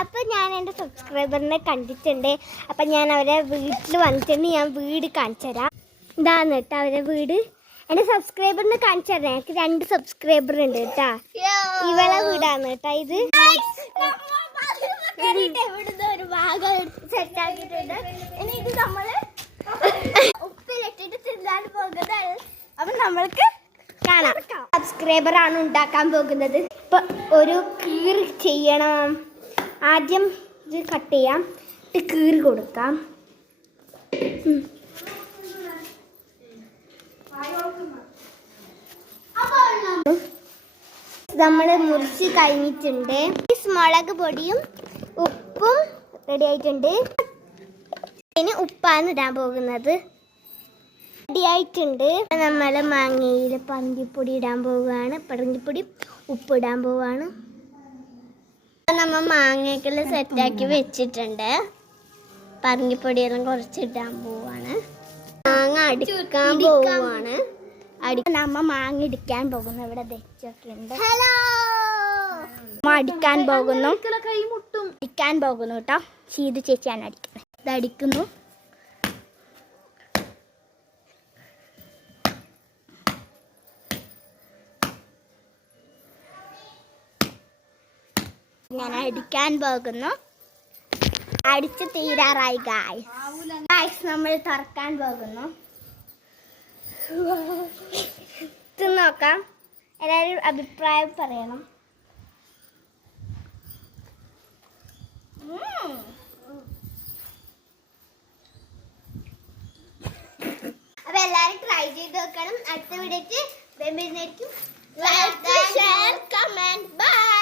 അപ്പം ഞാൻ എൻ്റെ സബ്സ്ക്രൈബറിനെ കണ്ടിട്ടുണ്ട്. അപ്പം ഞാൻ അവരെ വീട്ടിൽ വന്നിട്ടുണ്ട്. ഞാൻ വീട് കാണിച്ചു തരാം. ഇതാണ് കേട്ടോ അവരെ വീട്. എൻ്റെ സബ്സ്ക്രൈബറിനെ കാണിച്ചു തരാം. എനിക്ക് 2 സബ്സ്ക്രൈബർ ഉണ്ട് കേട്ടാ. ഇവളെ വീടാണ് കേട്ടാ ഇത്. ഒരു ഭാഗം സെറ്റാക്കിയിട്ടുണ്ട്. ഇനി ഇത് നമ്മള് ഉപ്പിലിട്ടിട്ട് തിന്നാൻ പോകുന്നത്. അപ്പൊ നമ്മൾക്ക് കാണാം. സബ്സ്ക്രൈബർ ആണ് ഉണ്ടാക്കാൻ പോകുന്നത്. ഇപ്പൊ ഒരു കീറി ചെയ്യണം. ആദ്യം ഇത് കട്ട് ചെയ്യാം, കീറി കൊടുക്കാം. നമ്മൾ മുറിച്ച് കഴിഞ്ഞിട്ടുണ്ട്. മുളക് പൊടിയും ഉപ്പും റെഡി ആയിട്ടുണ്ട്. ഇനി ഉപ്പാണ് ഇടാൻ പോകുന്നത്. റെഡി ആയിട്ടുണ്ട്. നമ്മൾ മാങ്ങയിൽ പഞ്ചിപ്പൊടി ഇടാൻ പോവുകയാണ്. പടങ്ങിപ്പൊടി ഉപ്പ് ഇടാൻ പോവാണ്. നമ്മൾ മാങ്ങയൊക്കെ സെറ്റാക്കി വെച്ചിട്ടുണ്ട്. പടങ്ങിപ്പൊടിയെല്ലാം കുറച്ചിടാൻ പോവാണ്. മാങ്ങ അടിക്കാൻ പോവാണ്. നമ്മ മാങ്ങ ഇടിക്കാൻ പോകുന്നു. ഇവിടെ വെച്ചൊക്കെ ഉണ്ട്. അടിക്കാൻ പോകുന്നു. അടിക്കാൻ പോകുന്നു കേട്ടോ. ചീത് ചേച്ചിയാണ് അടിക്കുന്നത്. ഇത് അടിക്കുന്നു. ഞാൻ അടിക്കാൻ പോകുന്നു. അടിച്ച് തീരാറായി ഗായ്സ്. നമ്മൾ തുറക്കാൻ പോകുന്നു. ഇത് നോക്കാം. എല്ലാവരും അഭിപ്രായം പറയണം. അപ്പൊ എല്ലാരും ട്രൈ ചെയ്ത് നോക്കണം. അടുത്ത വീഡിയോക്ക് ലൈക്ക് ഷെയർ കമന്റ് ബൈ.